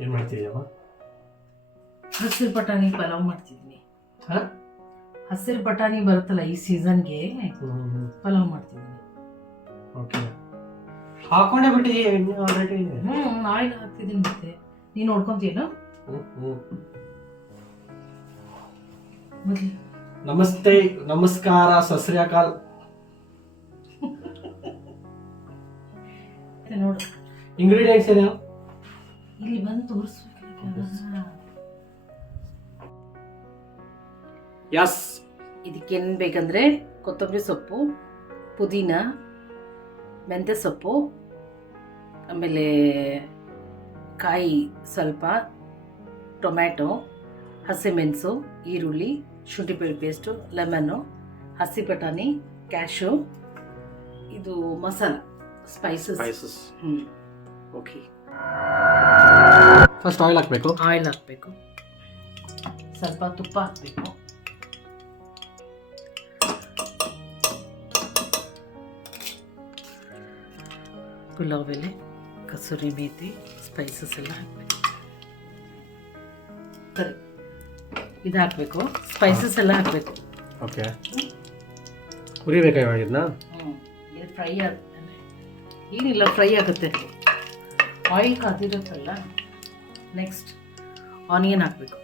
ಏನು ಮಾಡ್ತಿದ್ಯಮ್ಮ? ಹಸಿರು ಬಟಾಣಿ ಪಲಾವ್ ಮಾಡ್ತಿದ್ದೀನಿ ಹಾಂ? ಹಸಿರು ಬಟಾಣಿ ಬರುತ್ತಲ್ಲ ಈ ಸೀಸನ್ಗೆ ಪಲಾವ್ ಮಾಡ್ತಿದ್ದೀನಿ ಓಕೆ. ಹಾಕೊಂಡೇ ಬಿಟ್ಟಿದ್ದೀಯ ಎಣ್ಣೆ ಆಲ್ರೆಡಿ ಹ್ಞೂ ಆಯಿಲ್ ಹಾಕ್ತಿದ್ದೀನಿ ಮತ್ತೆ. ನೀನು ನೋಡ್ಕೊಂತೀಯೇನು? ಮೊದಲು ನಮಸ್ತೆ ನಮಸ್ಕಾರ ಸಸ್ರಿಯಾಕಾಲ್ ನೋಡು. ಇಂಗ್ರೀಡಿಯೆಂಟ್ಸ್ ಏನು ಇಲ್ಲಿ ಬಂದು ತೋರಿಸ್ಬೇಕು ಯಸ್ ಇದಕ್ಕೇನು ಬೇಕಂದ್ರೆ ಕೊತ್ತಂಬರಿ ಸೊಪ್ಪು ಪುದೀನ ಮೆಂತ್ಯ ಸೊಪ್ಪು ಆಮೇಲೆ ಕಾಯಿ ಸ್ವಲ್ಪ ಟೊಮ್ಯಾಟೊ ಹಸಿಮೆಣಸು ಈರುಳ್ಳಿ ಶುಂಠಿ ಬೆಳ್ಳಿ ಪೇಸ್ಟು ಲೆಮನ್ನು ಹಸಿ ಬಟಾಣಿ ಕ್ಯಾಶು ಇದು ಮಸಾಲ ಸ್ಪೈಸಸ್ ಸ್ಪೈಸಸ್ ಹ್ಞೂ ಓಕೆ ಫಸ್ಟ್ ಆಯಿಲ್ ಹಾಕಬೇಕು. ಆಯಿಲ್ ಹಾಕಬೇಕು. ಸ್ವಲ್ಪ ತುಪ್ಪ ಹಾಕಬೇಕು. ಪುಲಾವ್ ಎಲೆ ಕಸೂರಿ ಮೇಥಿ ಸ್ಪೈಸಸ್ ಎಲ್ಲ ಹಾಕಬೇಕು. ಸರಿ. ಇದು ಹಾಕಬೇಕು. ಸ್ಪೈಸಸ್ ಎಲ್ಲ ಹಾಕಬೇಕು. ಓಕೆ ಇದು ಫ್ರೈ ಆಗುತ್ತೆ. ಏನಿಲ್ಲ ಫ್ರೈ ಆಗುತ್ತೆ. ಆಯಿಲ್ ಕಾದಿರುತ್ತಲ್ಲ ನೆಕ್ಸ್ಟ್ ಆನಿಯನ್ ಹಾಕಬೇಕು.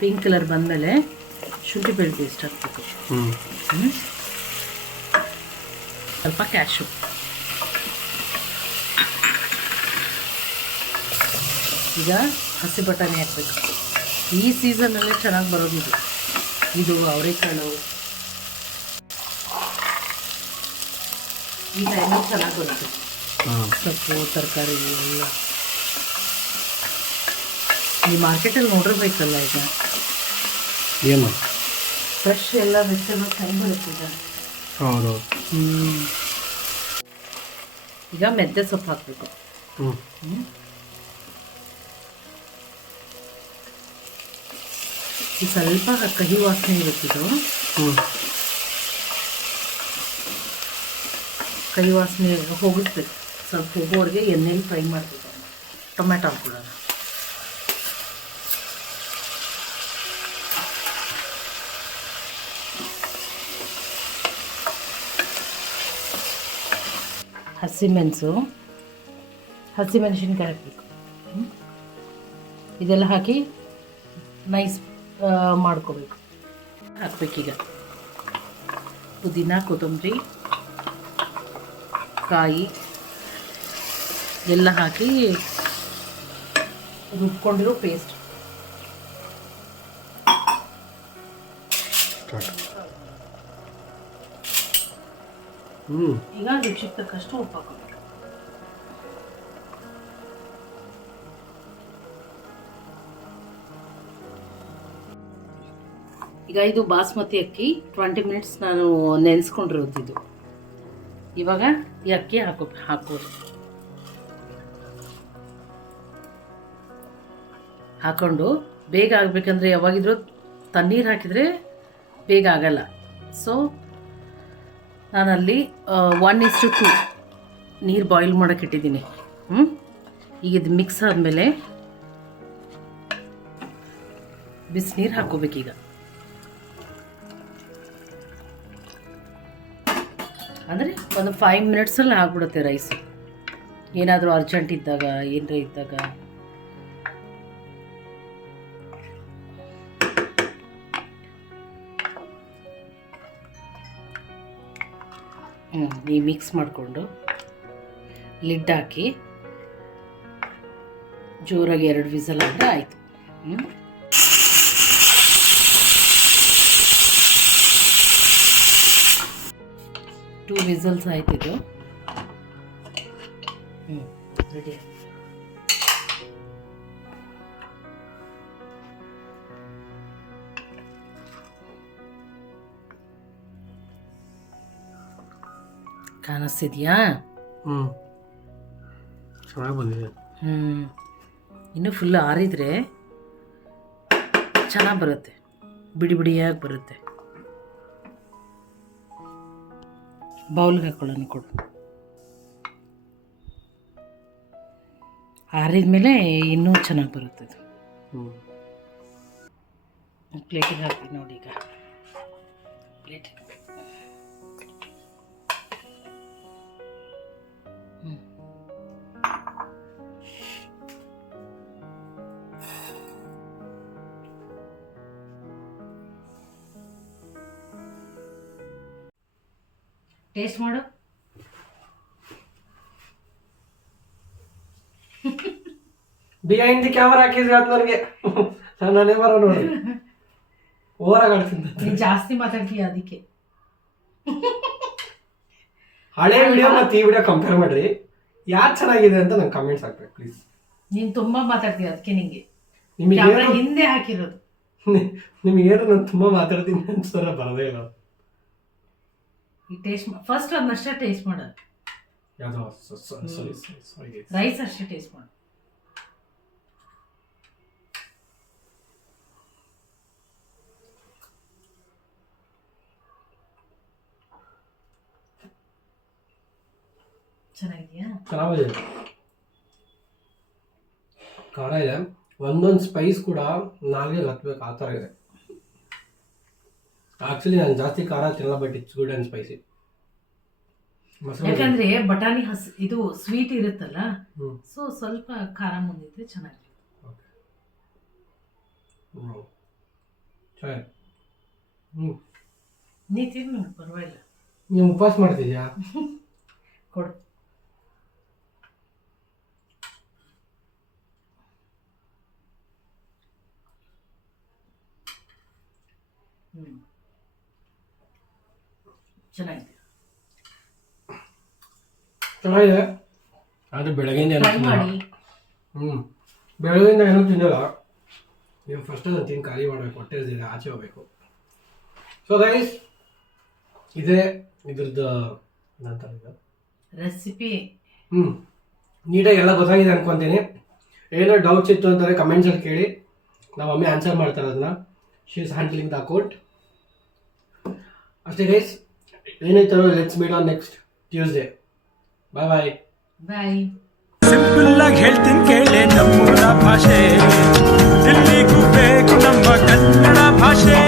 ಪಿಂಕ್ ಕಲರ್ ಬಂದಮೇಲೆ ಶುಂಠಿ ಬೆಳ್ಳುಳ್ಳಿ ಪೇಸ್ಟ್ ಹಾಕಬೇಕು. ಸ್ವಲ್ಪ ಕ್ಯಾಶು ಈಗ ಹಸಿ ಬಟಾಣಿ ಹಾಕಬೇಕು. ಈ ಸೀಸನಲ್ಲೇ ಚೆನ್ನಾಗಿ ಬರೋದು ಇದು. ಅವರೆಕಾಳು. ಈ ಟೈಮಲ್ಲಿ ಚೆನ್ನಾಗಿ ಬರುತ್ತೆ. ಸೊಪ್ಪು ತರಕಾರಿ ಎಲ್ಲ. ಈ ಮಾರ್ಕೆಟಲ್ಲಿ ನೋಡಿರ್ಬೇಕಲ್ಲ ಈಗ. ಏನು? ಫ್ರೆಶ್ ಎಲ್ಲ ವೆಜಿಟೇಬಲ್ಸ್ ಹೆಂಗೆ ಬರುತ್ತೆ ಈಗ. ಹೌದು. ಈಗ ಮೆಂತ್ಯ ಸೊಪ್ಪು ಹಾಕಬೇಕು. ಹ್ಞೂ ಸ್ವಲ್ಪ ಕಹಿ ವಾಸನೆ ಇರುತ್ತಿದ್ದು ಹ್ಞೂ ಕಹಿ ವಾಸನೆ ಹೋಗಿಸ್ಬೇಕು ಸ್ವಲ್ಪ ಹೋಗೋವರೆಗೆ ಎಣ್ಣೆಲಿ ಫ್ರೈ ಮಾಡಬೇಕು. ಟೊಮೆಟೊ ಹಾಕೊಳ್ಳೋಣ ಹಸಿಮೆಣಸು. ಹಸಿಮೆಣಸಿನ್ಕಾಯಿ ಹಾಕಬೇಕು? ಇದೆಲ್ಲ ಹಾಕಿ ನೈಸ್ ಮಾಡ್ಕೋಬೇಕು. ಹಾಕ್ಬೇಕೀಗ. ಪುದೀನ ಕೊತ್ತಂಬರಿ ಕಾಯಿ ಎಲ್ಲ ಹಾಕಿ ರುಬ್ಕೊಂಡಿರೋ ಪೇಸ್ಟ್ ಈಗ ರುಚಿಗೆ ತಕ್ಕಷ್ಟು ಉಪ್ಪು ಈಗ ಇದು ಬಾಸ್ಮತಿ ಅಕ್ಕಿ. ಟ್ವೆಂಟಿ ಮಿನಿಟ್ಸ್ ನಾನು ನೆನೆಸ್ಕೊಂಡಿರೋದಿದ್ದು ಇವಾಗ ಈ ಅಕ್ಕಿ ಹಾಕೋ, ಹಾಕೋದು. ಹಾಕೊಂಡು ಬೇಗ ಆಗಬೇಕಂದ್ರೆ ಯಾವಾಗಿದ್ರೂ ತಣ್ಣೀರು ಹಾಕಿದರೆ ಬೇಗ ಆಗಲ್ಲ. ಸೊ ನಾನಲ್ಲಿ ಒನ್ ಇಸ್ಟು ಟು ನೀರು ಬಾಯ್ಲ್ ಮಾಡೋಕೆ ಇಟ್ಟಿದ್ದೀನಿ. ಹ್ಞೂ ಈಗ ಇದು ಮಿಕ್ಸ್ ಆದಮೇಲೆ ಬಿಸಿನೀರು ಹಾಕೋಬೇಕೀಗ. ಅಂದರೆ ಒಂದು ಫೈವ್ ಮಿನಿಟ್ಸಲ್ಲಿ ಆಗ್ಬಿಡುತ್ತೆ ರೈಸ್ ಏನಾದರೂ ಅರ್ಜೆಂಟ್ ಇದ್ದಾಗ, ಏನರ ಇದ್ದಾಗ. ಹ್ಞೂ ಈ ಮಿಕ್ಸ್ ಮಾಡಿಕೊಂಡು ಲಿಡ್ ಹಾಕಿ ಜೋರಾಗಿ ಎರಡು ವಿಸಲ್ ಆದರೆ ಆಯಿತು. ಹ್ಞೂ ಟೂ ವಿಸಲ್ಸ್ ಆಯ್ತಿದ್ದು ಹ್ಞೂ ರೆಡಿ ಕಾಣಿಸ್ತಿದ್ಯಾ? ಹ್ಞೂ ಚೆನ್ನಾಗಿ ಬಂದಿದೆ. ಹ್ಞೂ ಇನ್ನು ಫುಲ್ ಆರಿದ್ರೆ ಚೆನ್ನಾಗಿ ಬರುತ್ತೆ. ಬಿಡಿ ಬಿಡಿಯಾಗಿ ಬರುತ್ತೆ. ಬೌಲ್ಗೆ ಹಾಕೊಳ್ಳೋಣ ಕೊಡು. ಆರಿದ ಮೇಲೆ ಇನ್ನೂ ಚೆನ್ನಾಗಿ ಬರುತ್ತೆ ಅದು. ಹ್ಞೂ ಪ್ಲೇಟಿಗೆ ಹಾಕ್ತೀನಿ ನೋಡಿ ಈಗ. ಪ್ಲೇಟ್. ಟೇಸ್ಟ್ ಮಾಡು. ಬಿಹೈಂಡ್ ದಿ ಕ್ಯಾಮರಾ ಹಾಕಿದ್ರೆ ಅದು ನನಗೆ. ನಾನು ಬರೋ ನೋಡಿ. ಓರಾಗಿ ಆಡ್ತೀನಿ ಜಾಸ್ತಿ ಮಾತಾಡ್ತೀಯ ಅದಕ್ಕೆ. ಹಳೆ ವಿಡಿಯೋ ಮತ್ತೆ ಈ ವಿಡಿಯೋ ಕಂಪೇರ್ ಮಾಡ್ರಿ. ಯಾರು ಚೆನ್ನಾಗಿದೆ ಅಂತ ನಂಗೆ ಕಮೆಂಟ್ಸ್ ಹಾಕ್ಬೇಕು ಪ್ಲೀಸ್ ನೀನು ತುಂಬ ಮಾತಾಡ್ತೀಯ ಅದಕ್ಕೆ ನಿಂಗೆ. ನಿಮಗೆ ಹಿಂದೆ ಹಾಕಿರೋದು. ನಿಮಗೇನು ನಾನು ತುಂಬ ಮಾತಾಡ್ತೀನಿ ಅನ್ಸೋರ ಬರದೇ ಇಲ್ಲ. ಈ ಟೇಸ್ಟ್ ಫಸ್ಟ್ ಅದನ್ನಷ್ಟೇ ಟೇಸ್ಟ್ ಮಾಡು ಯಾವುದೋ ಸಾರಿ ಸಾರಿ ರೈಸ್ ಅಷ್ಟೇ ಟೇಸ್ಟ್ ಮಾಡು ಚೆನ್ನಾಗಿದೆಯಾ? ಚೆನ್ನಾಗಿದೆ. ಖಾರ ಇದೆ. ಒಂದೊಂದು ಸ್ಪೈಸ್ ಕೂಡ ನಾಲ್ಗೆ ಹತ್ಬೇಕು ಆ ಥರ ಇದೆ. ಆ್ಯಕ್ಚುಲಿ ನಾನು ಜಾಸ್ತಿ ಖಾರ ತಿನ್ನಲ್ಲ but it's good and spicy ಯಾಕಂದ್ರೆ ಬಟಾಣಿ ಹಸ್ ಇದು ಸ್ವೀಟ್ ಇರುತ್ತಲ್ಲ ಸೊ ಸ್ವಲ್ಪ ಖಾರ ಮುಂದಿದ್ರೆ ಚೆನ್ನಾಗಿರುತ್ತೆ. ನೀ ತಿನ್ನು ಪರವಾಗಿಲ್ಲ. ನೀವು ಉಪವಾಸ ಮಾಡ್ತಿದ್ಯಾ? ಕೊಡು. ಚೆನ್ನಾಗಿದೆ. ಚೆನ್ನಾಗಿದೆ. ಆದರೆ ಬೆಳಗಿಂದ ಏನೋ ಟ್ರೈ ತಿನ್ನಲ್ಲ. ಮಾಡಿ. ಹ್ಞೂ ಬೆಳಗಿಂದ ಏನೂ ತಿನ್ನಲ್ಲ. ನೀವು ಫಸ್ಟ್ ಅದನ್ನು ತಿಂದು ಖಾಲಿ ಮಾಡಬೇಕು ಹೊಟ್ಟೆ ಹಸ್ದಿದೆ, ಆಚೆ ಹೋಗಬೇಕು. ಸೊ ಗೈಸ್ ಇದೇ ಇದ್ರದ್ದು ನಂತರ ಇದು. ರೆಸಿಪಿ ಹ್ಞೂ ನೀಟಾಗಿ ಎಲ್ಲ ಗೊತ್ತಾಗಿದೆ ಅನ್ಕೊತೀನಿ. ಏನೋ ಡೌಟ್ಸ್ ಇತ್ತು ಅಂತಾರೆ ಕಮೆಂಟ್ಸಲ್ಲಿ ಕೇಳಿ. ನಾವು ಒಮ್ಮೆ ಆನ್ಸರ್ ಮಾಡ್ತಾರೆ ಅದನ್ನ. She's is handling the account ಅಷ್ಟೇ guys ಏನಾಯ್ತಾರೋ let's meet on next Tuesday bye bye bye simple ಆಗಿ ಹೇಳ್ತೀನಿ ಕೇಳಿ ನಮ್ಮೂರ ಭಾಷೆ ದಿಲ್ಲಿಗೂ ಬೇಕು ನಮ್ಮ ಕನ್ನಡ ಭಾಷೆ